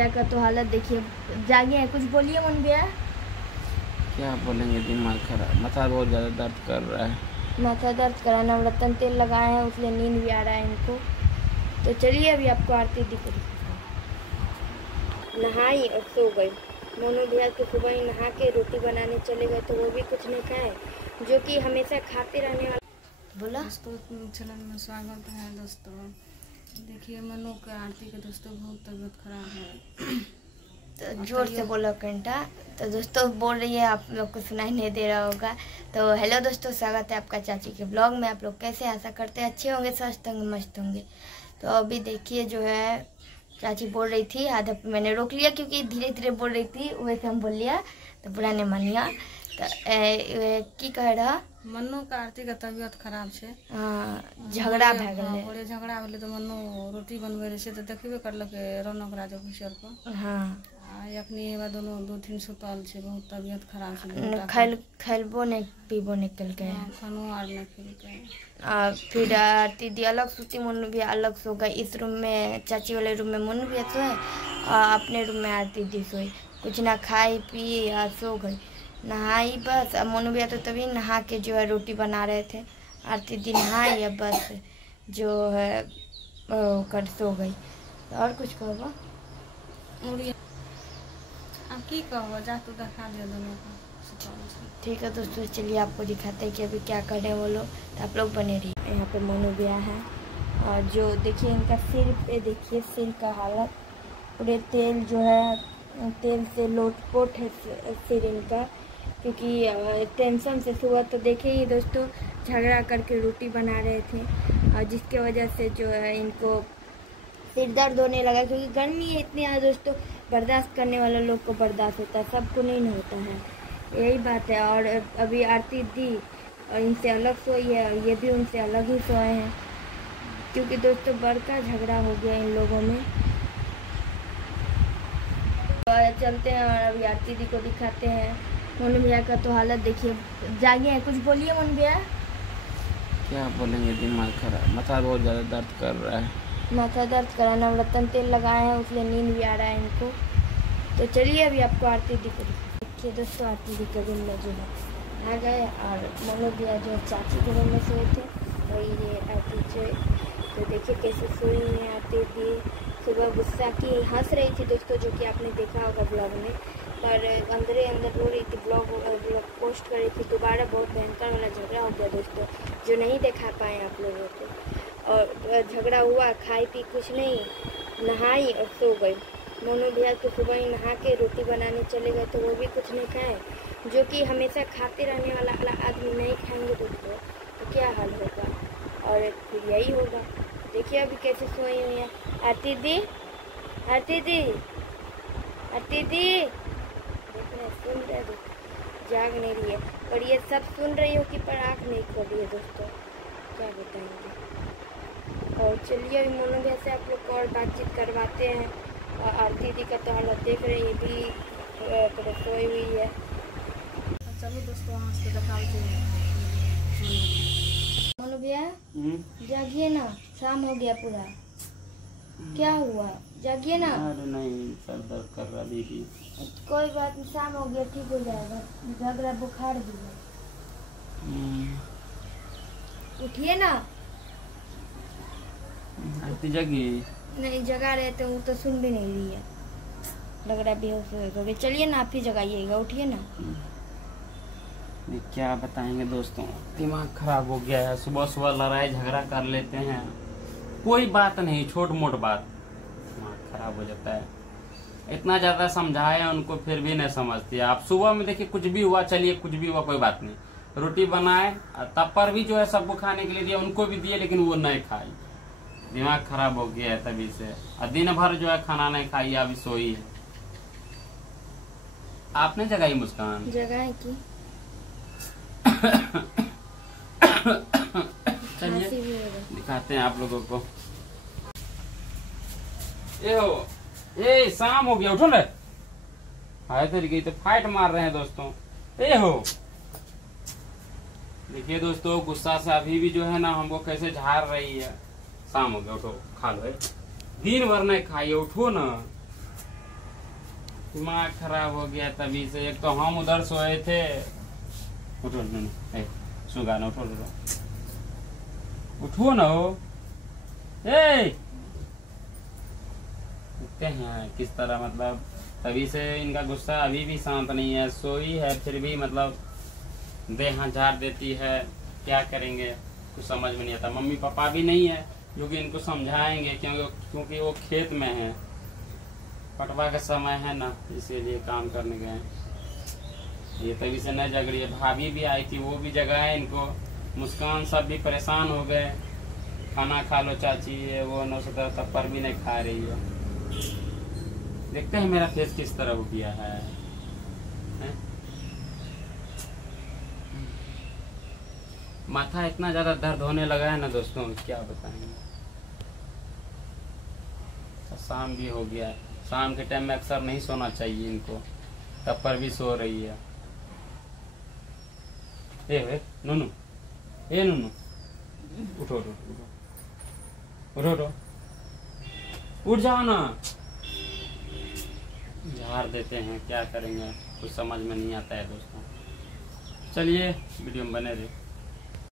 भैया का तो हालत देखिए, जागे हैं। कुछ बोलिए मन भैया। क्या बोलेंगे, दिमाग खराब, माथा बहुत ज़्यादा दर्द कर रहा है। माथा दर्द करा, नवरत्न तेल लगाए हैं, उसलिए नींद भी आ रहा है इनको। तो चलिए अभी आपको आरती दिख रही। नहाई और सो गई। मोनू भैया के सुबह ही नहा के रोटी बनाने चले गए, तो वो भी कुछ नहीं खाए, जो कि हमेशा खाते रहने वाला। बोला दोस्तों चैनल में स्वागत है। दोस्तों देखिए मनु का आरती के दोस्तों बहुत तबीयत खराब है। तो जोर से बोलो घंटा। तो दोस्तों बोल रही है, आप लोग को सुनाई नहीं दे रहा होगा। तो हेलो दोस्तों, स्वागत है आपका चाची के ब्लॉग में। आप लोग कैसे, आशा करते हैं अच्छे होंगे, स्वस्थ होंगे, मस्त होंगे। तो अभी देखिए जो है, चाची बोल रही थी, आधा मैंने रोक लिया क्योंकि धीरे धीरे बोल रही थी, वैसे हम बोल लिया तो बुरा नहीं मान लिया। तो की कह रहा, मनु का आरती का तबियत खराब है। झगड़ा भए गेलै। बड़े झगड़ा भेलै तो मनु रोटी बनबे रहे से तो देखबे करलक रौनक राज ऑफिसर को। हाँ अखनी दोनों 2-3 सुतल है, बहुत तबियत खराब है। खैलबो नहीं पीबो नहीं कलके, खानो आर नहीं खेलके। फिर आरती दी अलग सूती, मोनू भी अलग सो गई। इस रूम में, चाची वाले रूम में मोनू भी सोए और अपने रूम में आरती दी सोई। कुछ ना खाई पी या सो गई, नहाई बस। अब मोनू भैया तो तभी नहा के जो है रोटी बना रहे थे। आरती दी नहाई, अब बस जो है कर सो गई। तो और कुछ कहो अब की कहो, जा तो दिखा दिया दोनों का। ठीक है दोस्तों, चलिए आपको दिखाते हैं कि अभी क्या कर रहे हैं वो लोग। तो आप लोग बने रहिए। यहाँ पे मोनू भैया है और जो देखिए इनका सिर पे, देखिए सिर का हालत, पूरे तेल जो है, तेल से लोटपोट है सिर इनका, क्योंकि टेंशन से। सुबह तो देखे ही दोस्तों, झगड़ा करके रोटी बना रहे थे और जिसके वजह से जो है इनको सिर दर्द होने लगा। क्योंकि गर्मी है इतनी है दोस्तों, बर्दाश्त करने वाले लोग को बर्दाश्त होता है, सबको नहीं होता है, यही बात है। और अभी आरती दी और इनसे अलग सोई है और ये भी उनसे अलग ही सोए हैं, क्योंकि दोस्तों बड़का झगड़ा हो गया इन लोगों में। तो चलते हैं और अभी आरती दी को दिखाते हैं। मोनू भैया का तो हालत देखिए, जागे हैं। कुछ बोलिए मोनू भैया। क्या बोलेंगे, दिमाग खराब, माथा बहुत ज़्यादा दर्द कर रहा है। माथा दर्द करा, नवरत्न तेल लगाए हैं, उसलिए नींद भी आ रहा है इनको। तो चलिए अभी आपको आरती दी को देखिए दोस्तों। आरती दी के रूम में जो है आ गए और मोनू भैया जो चाची के रूम में सोए थे, वही ये आरती सोए। तो देखिए कैसे सोई है आरती दी। सुबह गुस्सा की हंस रही थी दोस्तों, जो कि आपने देखा होगा ब्लॉग में, पर अंदर अंदर रो रही थी। ब्लॉग पोस्ट कर रही थी। दोबारा बहुत भयंकर वाला झगड़ा हो गया दोस्तों, जो नहीं दिखा पाए आप लोगों को। और झगड़ा हुआ, खाई पी कुछ नहीं, नहाई और सो गई। मोनू भैया के सुबह ही नहा के रोटी बनाने चले गए, तो वो भी कुछ नहीं खाए, जो कि हमेशा खाते रहने वाला आदमी नहीं खाएंगे दोस्तों तो क्या हाल होगा। और फिर यही होगा। देखिए अभी कैसे सोई हुई है आरती दी। आरती दी, आरती दी देख रहे, सुन रहे, जाग नहीं रही है। और ये सब सुन रही हो कि पर आँख नहीं खोल रही है दोस्तों, क्या बताएंगे। और चलिए अभी मोनू भैया से आप लोग को और बातचीत करवाते हैं। और आरती दी का तो हालत देख रहे हैं, ये भी सोई हुई है। चलो दोस्तों वहाँ से दिखाओ। मोनू भैया जागिए ना, शाम हो गया पूरा। क्या हुआ, जागिए ना। अरे नहीं, सर दर्द कर रहा दीदी। कोई बात नहीं, शाम हो गया, ठीक हो जाएगा। झगड़ा बुखार भी है। उठिए ना। आरती जगी नहीं जगा रहे थे, वो तो सुन भी नहीं रही है, लग रहा बेहोश हो गई। चलिए ना, आप ही जगाइएगा, उठिए ना। क्या बताएंगे दोस्तों, दिमाग खराब हो गया है। सुबह सुबह लड़ाई झगड़ा कर लेते हैं, कोई बात नहीं, छोट मोट बात, दिमाग खराब हो जाता है। इतना ज्यादा समझाए उनको फिर भी नहीं समझती। आप सुबह में देखिए कुछ भी हुआ, चलिए कुछ भी हुआ कोई बात नहीं, रोटी बनाए तब पर भी जो है सबको खाने के लिए दिया, उनको भी दिए, लेकिन वो नहीं खाई। दिमाग खराब हो गया है तभी से। और दिन भर जो है खाना नहीं खाई, अभी सोई है। आपने जगाई मुस्कान? जगाए की चलिए दिखाते हैं आप लोगों को। ए शाम हो गया, उठो ना। हाय तरीके तो फाइट मार रहे हैं दोस्तों। ए हो देखिए दोस्तों, गुस्सा से अभी भी जो है ना हमको कैसे झाड़ रही है। शाम हो गया, उठो खा लो। दिन भर नहीं खाइए, उठो ना। दिमाग खराब हो गया तभी से। एक तो हम उधर सोए थे। उठो सुगा ना, उठो उठो ना हो। देखते हैं किस तरह, मतलब तभी से इनका गुस्सा अभी भी शांत नहीं है। सोई है फिर भी मतलब देह झाड़ देती है। क्या करेंगे कुछ समझ में नहीं आता। मम्मी पापा भी नहीं है जो कि इनको समझाएंगे, क्योंकि वो खेत में है, पटवा का समय है ना, इसीलिए काम करने गए हैं। ये तभी से न जग रही है। भाभी भी आई थी, वो भी जगाए इनको। मुस्कान सब भी परेशान हो गए। खाना खा लो चाची, ये वो न सोता, तब पर भी नहीं खा रही है। देखते हैं मेरा फेस किस तरह हो गया है। माथा इतना ज्यादा दर्द होने लगा है ना दोस्तों, क्या बताएंगे। शाम भी हो गया है। शाम के टाइम में अक्सर नहीं सोना चाहिए इनको, तब पर भी सो रही है। ए नूनू, ए नूनू, उठो उठो उठो उठो उठो, उठ जाओ ना। झाड़ देते हैं, क्या करेंगे कुछ समझ में नहीं आता है दोस्तों। चलिए वीडियो में बने रहे।